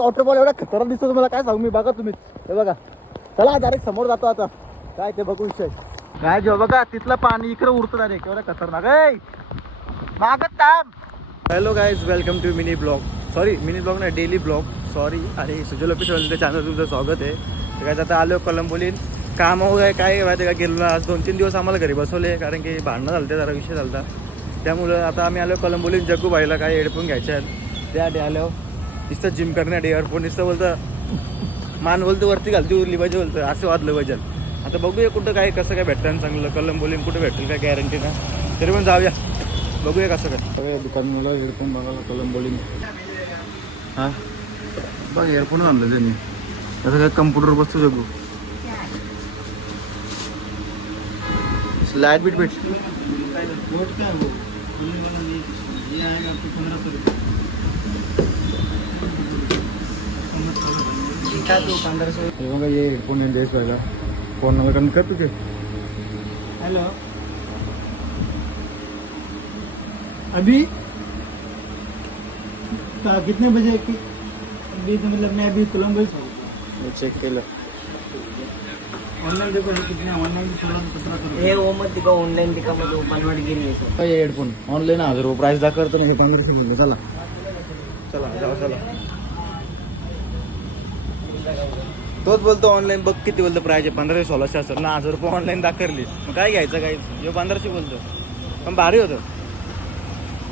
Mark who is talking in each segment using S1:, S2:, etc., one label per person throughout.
S1: ऑटोबॉल एवढा खतरनाक दिसतो तुम्हाला काय सांगू मी बघा तुम्ही. हे बघा. चला डायरेक्ट समोर जातो आता. काय ते बघू विषय. काय जेव्हा बघा तिथलं पाणी इकडे उरतं डायरेक्ट एवढा खतरनाक. आहे मागत ताम hello guys welcome to mini vlog sorry mini vlog नाही डेली ब्लॉग सॉरी आणि सुजल ऑफिसवाल्यांच्या चॅनल तुमचं स्वागत आहे. तर काय आता आलो कलंबोलीन काम वगैरे काय माहिती का? गेलो आज दोन तीन दिवस आम्हाला घरी बसवले कारण की भांडणं झालं जरा विषय झाला त्यामुळं आता आम्ही आलो कलंबोलीन जगू बाईला काय हेडफोन घ्यायचे आहेत. त्यासाठी आलो. नुसतं जिम करण्यासाठी एअरफोन नुसतं बोलतं मान बोलतं वरती घालती उरली पाहिजे बोलतं. असं वाजलं पाहिजे आता बघूया कुठं काय कसं काय भेटतं चांगलं. कलंबोलीन कुठं भेटेल काय गॅरंटी ना. तरी पण जाऊया. बघूया कसं काय. सगळ्या दुकान मला हेडफोन बघायला कलंबोलीन हां? बघ एअरफोन आणलं त्यांनी. असं काय कम्प्युटर बसतो जगू. लाइट बीट भेट हे बघा ये हेडफोन आहे देश पहिला फोन नंबर कमी कर तुझे
S2: हेलो अभी का- कितने बजे की? अभी तो मतलब मैं अभी कोलम्बो
S1: चेक केलं
S2: ऑनलाइन देखो कितने ऑनलाइन सोलह सत्रह करो
S3: हे हो मग तिका ऑनलाईन तिका मध्ये बनवाट गेली आहे
S1: काय हेडफोन ऑनलाईन हजार रुपये प्राईस दाखवतो ना हे पंधराशे म्हणलं चला चला चला। तोच बोलतो ऑनलाईन बघ किती बोलतो आहे पंधराशे सोळाशे असेल ना हजार रुपये ऑनलाईन दाखवली. मग काय घ्यायचं काय? हे पंधराशे बोलतो. पण भारी होतं.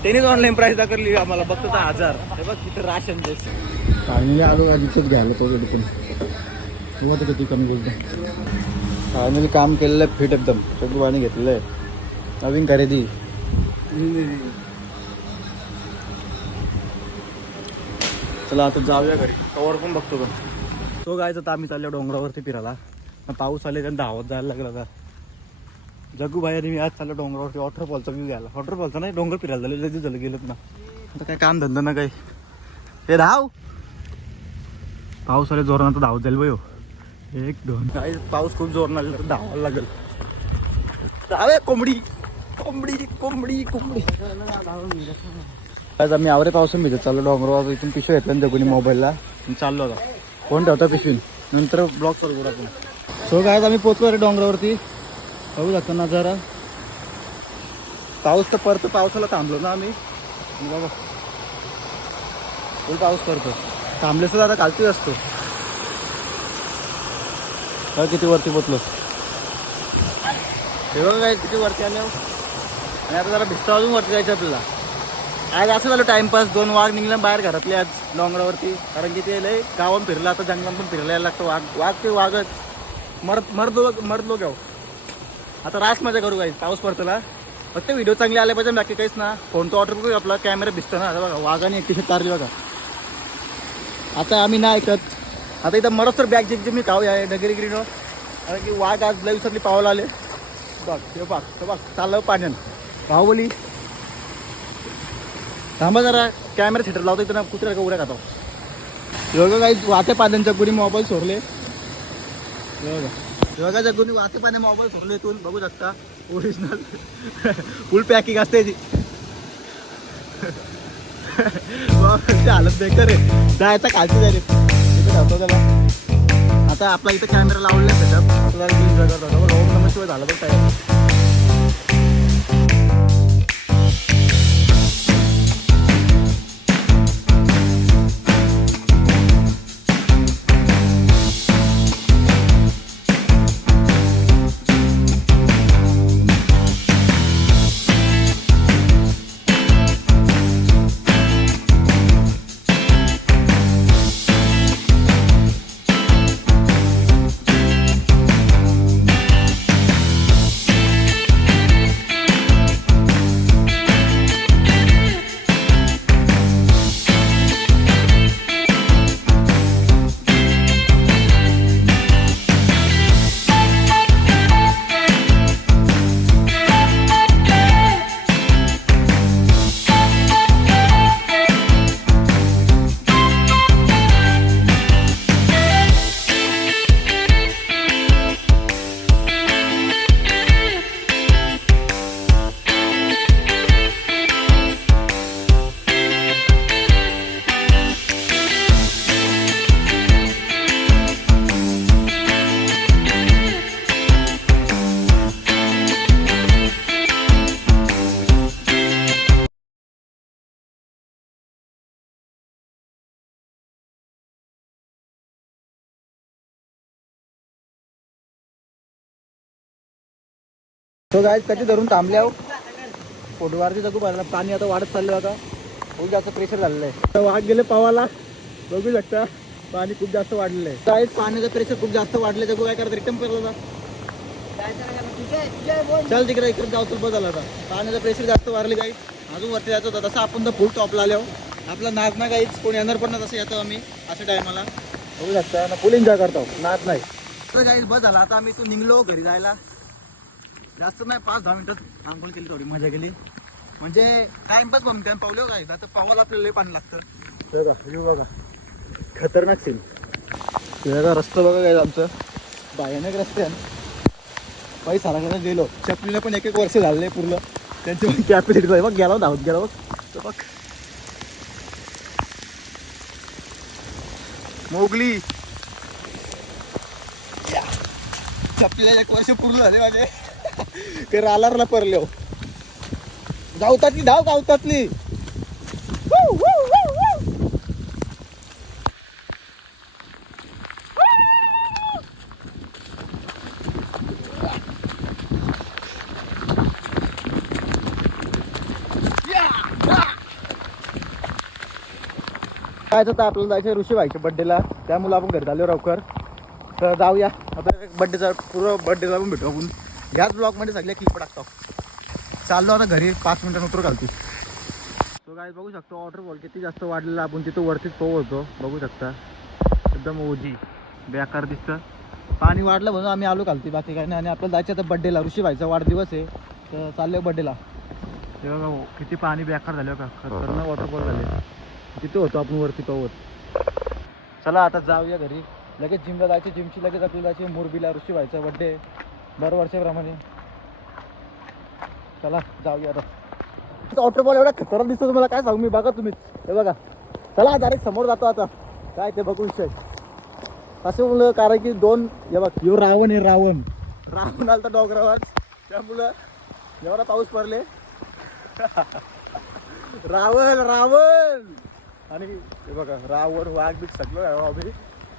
S1: त्यांनीच ऑनलाईन प्राईस दाखवली आम्हाला बघतो तर हजार. हे बघ तिथं राशन देश फायनली आलो आधीच घ्यायला तो हेडफोन तेव्हा तर किती कमी बोलतो? फायनली काम केलेलं आहे फिट एकदम. सगळं घेतलेलं आहे. नवीन खरेदी. चला आता जाऊया घरी. कवर पण बघतो तो. तो गायचं तर आम्ही चाललो डोंगरावरती फिरायला. पाऊस आले त्यांना धावत जायला लागला का जगू बाहेर मी आज चाललो डोंगरावरती वॉटरफॉलचा व्ह्यू घ्यायला. वॉटरफॉलचा नाही डोंगर फिरायला झालं लगेच झालं गेलं ना. आता काय काम धंदा ना काही हे धाव. पाऊस आले जोरानं तर धावत जाईल बाई हो. एक दोन. काय पाऊस खूप जोर आला तर धावायला लागेल. धावे कोंबडी. कोंबडी कोंबडी कोंबडी. आज आम्ही आवरे पावसून भिजत चाललो डोंगरावर. इथून पिशव घेतलं ना मोबाईलला. चाललो आता. फोन ठेवता पिशवी नंतर ब्लॉक चालू करू आपण. सो काय आम्ही पोचलो रे डोंगरावरती. बघू शकतो ना जरा पाऊस तर परत पावसाला थांबलो ना आम्ही. बाबा फुल पाऊस पडतो थांबले सुद्धा आता कालतीच असतो. काय किती वरती पोचलो. हे बघा काय किती वरती आले. आणि आता जरा भिस्ता अजून वरती जायचं आपल्याला. आज असं झालं टाइमपास दोन वाघ निघलं बाहेर घरातले आज डोंगरावरती कारण की ते लय गावात फिरलं आता जंगलात पण फिरायला लागतं वाघ. वाघ ते वाघच. मरद मर्द लोक लोक आहो. आता रास मजा करू काही पाऊस पडतला फक्त व्हिडिओ चांगले आले पाहिजे बाकी काहीच ना. फोन तो ऑर्डर करू आपला कॅमेरा दिसतो ना. आता बघा वाघाने एक टिशर्ट तारली बघा. आता आम्ही नाही ऐकत. आता इथं मरत तर बॅग जे मी खाऊ आहे डगरी गिरीनो कारण की वाघ आज लय विसरली पावला आले. बघ ते बघ तर बघ चाललं पाण्यानं. बाहुबली. थांबा जरा कॅमेरा थिएटर लावतो इथं कुत्र्या का उड्या खातो. योगा काही वाते पाण्याच्या कुणी मोबाईल सोडले. योगा योगाच्या कुणी वाते पाण्या मोबाईल सोडले तू बघू शकता. ओरिजिनल फुल पॅकिंग असते ती. हालत बेकार आहे. जायचा खालची जाईल इथं ठेवतो त्याला. आता आपला इथं कॅमेरा लावलेला सेटअप आपल्याला झालं बघ काय. तो गाय कधी धरून थांबले आहो? पोटवारती जगू पाहिला पाणी आता वाढत चाललं आता. खूप जास्त प्रेशर झालेलं आहे. आता वाघ गेले पावाला. बघू शकता. पाणी खूप जास्त वाढलेलं आहे काय पाण्याचं प्रेशर खूप जास्त वाढलं जगू काय करत रिटर्न करत होता चल तिकडे इकडे जाऊ तुला बदल आता. पाण्याचं प्रेशर जास्त वाढले काही अजून वरती जायचं होतं. तसं आपण तर फुल टॉपला आलो आपला नाच ना काहीच कोणी येणार पण ना तसं येतो आम्ही. अशा टायमाला बघू शकता. फुल एन्जॉय करतो. नाच नाही. तर काही बस झाला. आता आम्ही तू निघलो घरी जायला. जास्त नाही पाच दहा मिनिटात आंघोळ केली थोडी मजा केली. म्हणजे टाइमपास बनते आणि पावलं काय? आता पावाला आपल्याला लय पाणी लागतं. बघा येऊ बघा. खतरनाक सीन बघा रस्ता बघा काय आमचं. भयानक रस्ते आहे पायी सारा गेलो. चपलीला पण एक एक वर्ष झाले पूर्ण. त्यांची पण कॅपॅसिटी बघ गेला धावत गेला बघ. तर बघ. मोगली. चपलीला एक वर्ष पूर्ण झाले माझे. ते रालारला परले हो. गावतातली धाव गावतातली काय तर आपल्याला जायचं ऋषी व्हायचे बड्डेला त्यामुळे आपण घरी आलो लवकर. तर जाऊया. आपल्या बड्डेचा पूर्ण बड्डेला पण भेटू आपण. ह्याच ब्लॉगमध्ये सगळ्या क्लिप टाकतो. चाललो आता घरी पाच मिनिटं उतर घालतो. तो काय बघू शकतो ऑर्डर बॉल किती जास्त वाढलेला आपण तिथं वरतीच पोहोचतो होतो. बघू शकता. एकदम ओजी बेकार दिसतं. पाणी वाढलं म्हणून आम्ही आलो घालते बाकी काही नाही. आणि आपल्याला जायचं आता बड्डेला ऋषी व्हायचा वाढदिवस आहे. तर चाललोय बड्डेला तेव्हा किती पाणी बेकार झालं का खतरनाक वॉटरफॉल झाले तिथे होतो आपण वरती पाहत चला आता जाऊया घरी. लगेच जिमला जायचे. जिमची लगेच आपल्याला जायची मोरबीला ऋषी व्हायचा बड्डे दर वर्षाप्रमाणे. चला जाऊया आता. वॉटरफॉल एवढा खतरनाक दिसतो तुम्हाला काय सांगू? मी बघा तुम्ही. हे बघा. चला डायरेक्ट समोर जातो आता. काय ते बघू विषय. असं म्हणलं कारण की दोन हे बघ. यो रावण आहे रावण. रावण आलता डोंगरावर. त्यामुळं एवढा पाऊस पडले. रावण रावण! आणि हे बघा रावण वाघ बीक सगळं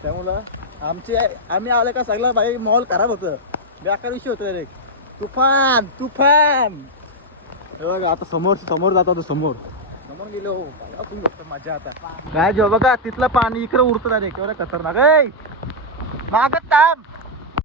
S1: त्यामुळं आमचे आम्ही आले का सगळं बाई मॉल खराब होतं. बेकार विषय होतो रे. तुफान तुफान. हे बघा आता समोर समोर जातो तो समोर. समोर गेलो. काय बघतो मजा आता. काय जो बघा तिथलं पाणी इकडे उरतं रे. केवढं खतरनाक. ऐ! मागत थांब.